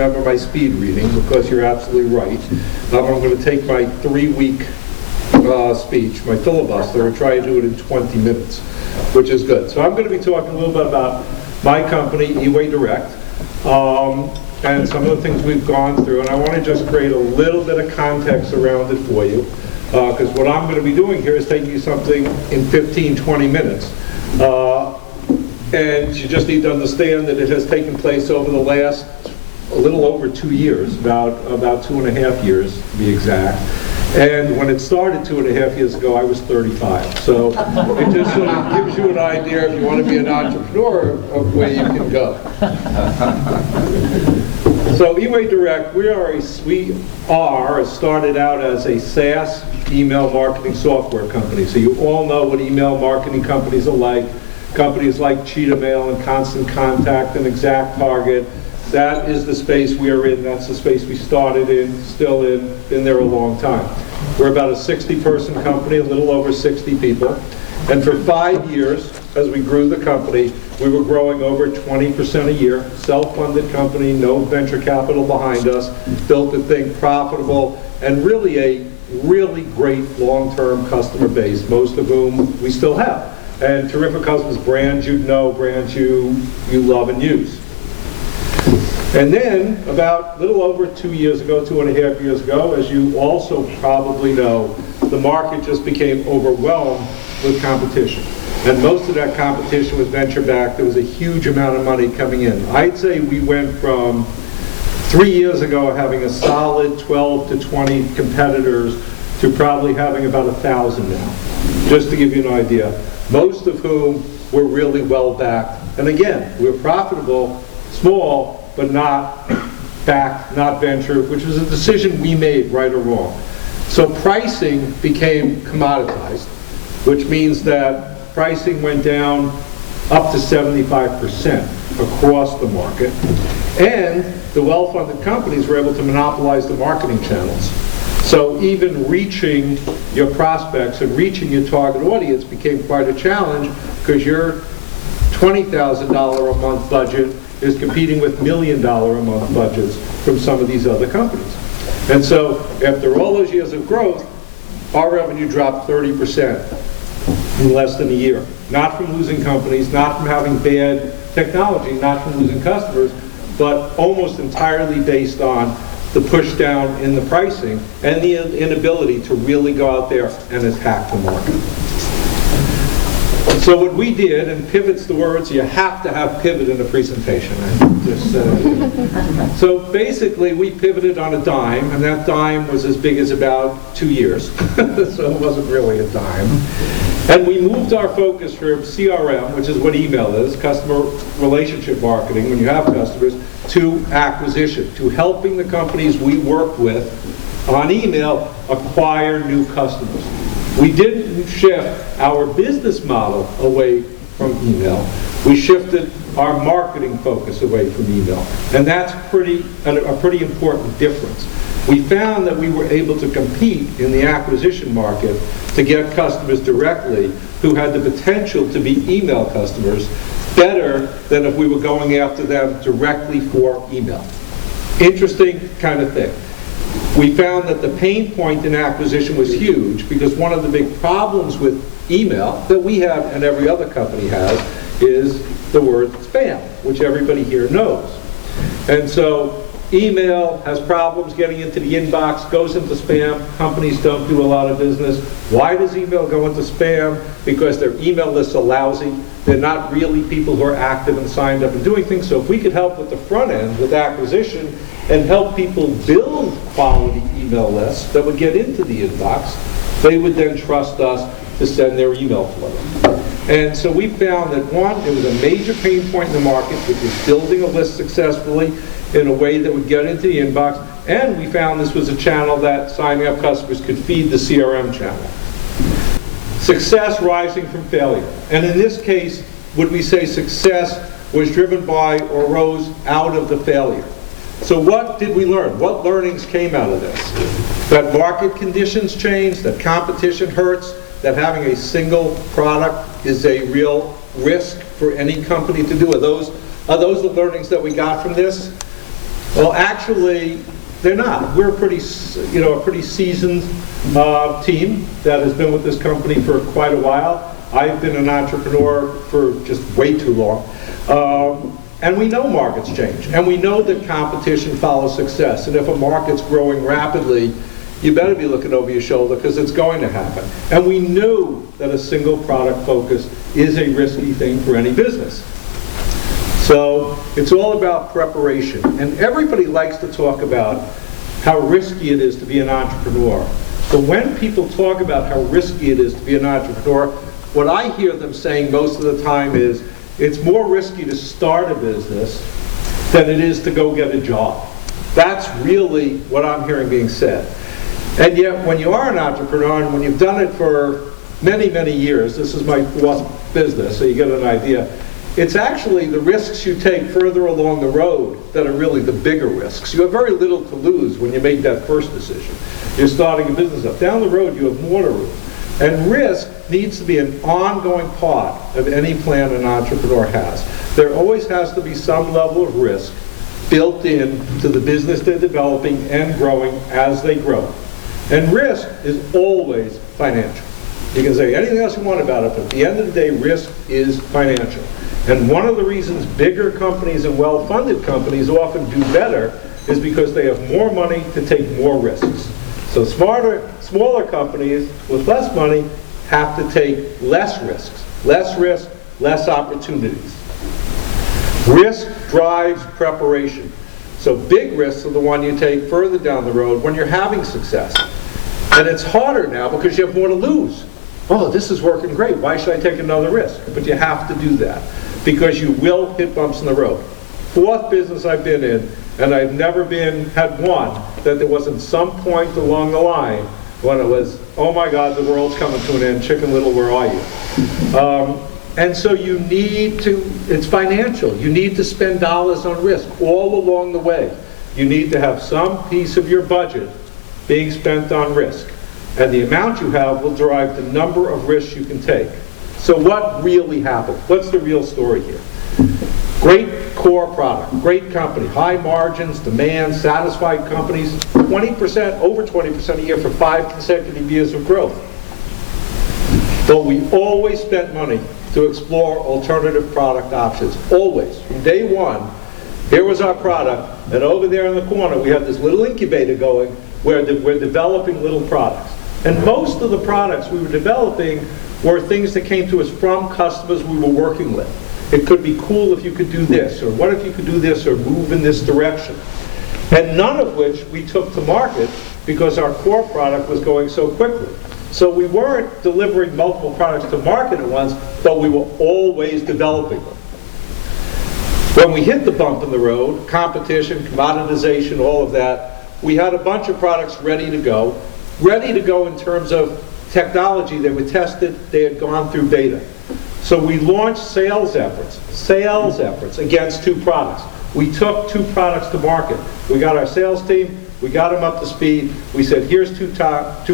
remember my speed reading, because you're absolutely right. I'm going to take my 3-week speech, my filibuster, and try to do it in 20 minutes, which is good. So I'm going to be talking a little bit about my company, eWay Direct, and some of the things we've gone through. And I want to just create a little bit of context around it for you, because what I'm going to be doing here is taking you something in 15, 20 minutes. And you just need to understand that it has taken place over the last a little over 2 years, about 2.5 years to be exact. And when it started 2.5 years ago, I was 35. So it just sort of gives you an idea, if you want to be an entrepreneur, of where you can go. So eWay Direct, we started out as a SaaS email marketing software company. So you all know what email marketing companies are like. Companies like Cheetah Mail and Constant Contact and Exact Target. That is the space we are in. That's the space we started in, still in, been there a long time. We're about a 60-person company, a little over 60 people. And for 5 years, as we grew the company, we were growing over 20% a year. Self-funded company, no venture capital behind us, built a thing profitable, and really a really great long-term customer base, most of whom we still have. And terrific customers, brands you know, brands you love and use. And then, about a little over 2 years ago, 2.5 years ago, as you also probably know, the market just became overwhelmed with competition. And most of that competition was venture-backed. There was a huge amount of money coming in. I'd say we went from 3 years ago having a solid 12 to 20 competitors to probably having about 1,000 now, just to give you an idea. Most of whom were really well backed. And again, we're profitable, small, but not backed, not venture, which was a decision we made, right or wrong. So pricing became commoditized, which means that pricing went down up to 75% across the market. And the well-funded companies were able to monopolize the marketing channels. So even reaching your prospects and reaching your target audience became quite a challenge, because your $20,000 a month budget is competing with $1 million a month budgets from some of these other companies. And so after all those years of growth, our revenue dropped 30% in less than a year. Not from losing companies, not from having bad technology, not from losing customers, but almost entirely based on the push down in the pricing and the inability to really go out there and attack the market. So what we did, and pivot's the words, you have to have pivot in a presentation. So basically we pivoted on a dime, and that dime was as big as about 2 years. So it wasn't really a dime. And we moved our focus from CRM, which is what email is, customer relationship marketing, when you have customers, to acquisition, to helping the companies we work with on email acquire new customers. We didn't shift our business model away from email. We shifted our marketing focus away from email. And that's a pretty important difference. We found that we were able to compete in the acquisition market to get customers directly who had the potential to be email customers better than if we were going after them directly for email. Interesting kind of thing. We found that the pain point in acquisition was huge, because one of the big problems with email that we have and every other company has is the word spam, which everybody here knows. And so email has problems getting into the inbox, goes into spam. Companies don't do a lot of business. Why does email go into spam? Because their email lists are lousy. They're not really people who are active and signed up and doing things. So if we could help with the front end, with acquisition, and help people build quality email lists that would get into the inbox, they would then trust us to send their email flow. And so we found that, one, it was a major pain point in the market, which was building a list successfully in a way that would get into the inbox, and we found this was a channel that signing up customers could feed the CRM channel. Success rising from failure. And in this case, would we say success was driven by or rose out of the failure? So what did we learn? What learnings came out of this? That market conditions change, that competition hurts, that having a single product is a real risk for any company to do. Are those the learnings that we got from this? Well, actually, they're not. We're a pretty seasoned team that has been with this company for quite a while. I've been an entrepreneur for just way too long. And we know markets change, and we know that competition follows success. And if a market's growing rapidly, you better be looking over your shoulder because it's going to happen. And we knew that a single product focus is a risky thing for any business. So it's all about preparation. And everybody likes to talk about how risky it is to be an entrepreneur. But when people talk about how risky it is to be an entrepreneur, what I hear them saying most of the time is, it's more risky to start a business than it is to go get a job. That's really what I'm hearing being said. And yet, when you are an entrepreneur, and when you've done it for many, many years, this is my fourth business, so you get an idea, it's actually the risks you take further along the road that are really the bigger risks. You have very little to lose when you make that first decision. You're starting a business up. Down the road, you have more to lose. And risk needs to be an ongoing part of any plan an entrepreneur has. There always has to be some level of risk built in to the business they're developing and growing as they grow. And risk is always financial. You can say anything else you want about it, but at the end of the day, risk is financial. And one of the reasons bigger companies and well-funded companies often do better is because they have more money to take more risks. So smaller companies with less money have to take less risks. Less risk, less opportunities. Risk drives preparation. So big risks are the one you take further down the road when you're having success. And it's harder now because you have more to lose. Oh, this is working great. Why should I take another risk? But you have to do that because you will hit bumps in the road. Fourth business I've been in, and I've never had one that there wasn't some point along the line when it was, oh my God, the world's coming to an end, Chicken Little, where are you? And so you need to, it's financial, you need to spend dollars on risk all along the way. You need to have some piece of your budget being spent on risk. And the amount you have will drive the number of risks you can take. So what really happened? What's the real story here? Great core product, great company, high margins, demand, satisfied companies, 20%, over 20% a year for 5 consecutive years of growth. But we always spent money to explore alternative product options, always. From day one, here was our product, and over there in the corner we have this little incubator going where we're developing little products. And most of the products we were developing were things that came to us from customers we were working with. It could be cool if you could do this, or what if you could do this, or move in this direction. And none of which we took to market because our core product was going so quickly. So we weren't delivering multiple products to market at once, but we were always developing them. When we hit the bump in the road, competition, commoditization, all of that, we had a bunch of products ready to go in terms of technology. They were tested, they had gone through beta. So we launched sales efforts against 2 products. We took 2 products to market. We got our sales team, we got them up to speed. We said, here's 2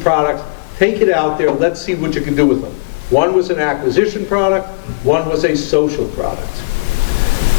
products, take it out there, let's see what you can do with them. One was an acquisition product, one was a social product.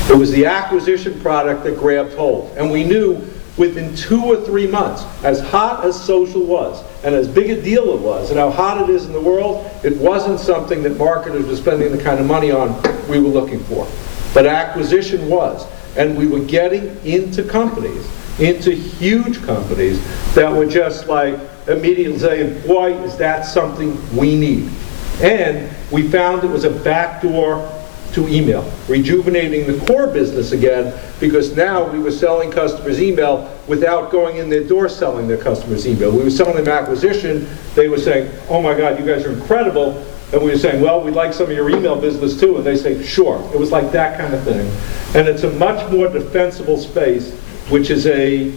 It was the acquisition product that grabbed hold. And we knew within 2 or 3 months, as hot as social was, and as big a deal it was, and how hot it is in the world, it wasn't something that marketers were spending the kind of money on we were looking for. But acquisition was. And we were getting into companies, into huge companies, that were just like immediately saying, boy, is that something we need. And we found it was a backdoor to email, rejuvenating the core business again, because now we were selling customers email without going in their door selling their customers email. We were selling them acquisition. They were saying, oh my God, you guys are incredible. And we were saying, well, we'd like some of your email business too. And they say, sure. It was like that kind of thing. And it's a much more defensible space, which is a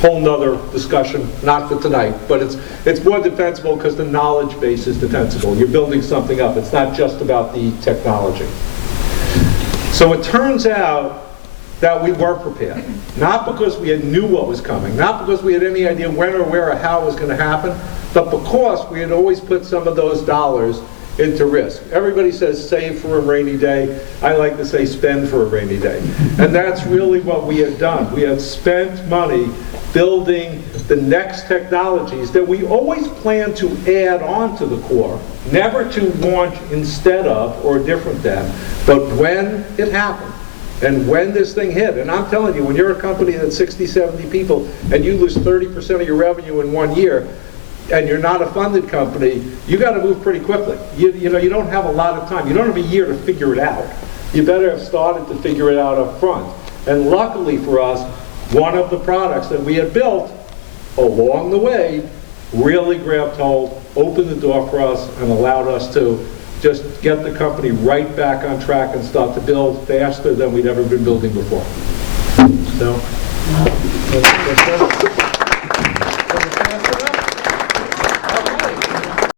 whole nother discussion, not for tonight, but it's more defensible because the knowledge base is defensible. You're building something up. It's not just about the technology. So it turns out that we were prepared. Not because we knew what was coming, not because we had any idea when or where or how it was going to happen, but because we had always put some of those dollars into risk. Everybody says save for a rainy day. I like to say spend for a rainy day. And that's really what we have done. We have spent money building the next technologies that we always plan to add on to the core, never to launch instead of or different than, but when it happened. And when this thing hit, and I'm telling you, when you're a company that's 60, 70 people and you lose 30% of your revenue in 1 year, and you're not a funded company, you got to move pretty quickly. You know, you don't have a lot of time. You don't have a year to figure it out. You better have started to figure it out up front. And luckily for us, one of the products that we had built along the way really grabbed hold, opened the door for us, and allowed us to just get the company right back on track and start to build faster than we'd ever been building before. So, that's it.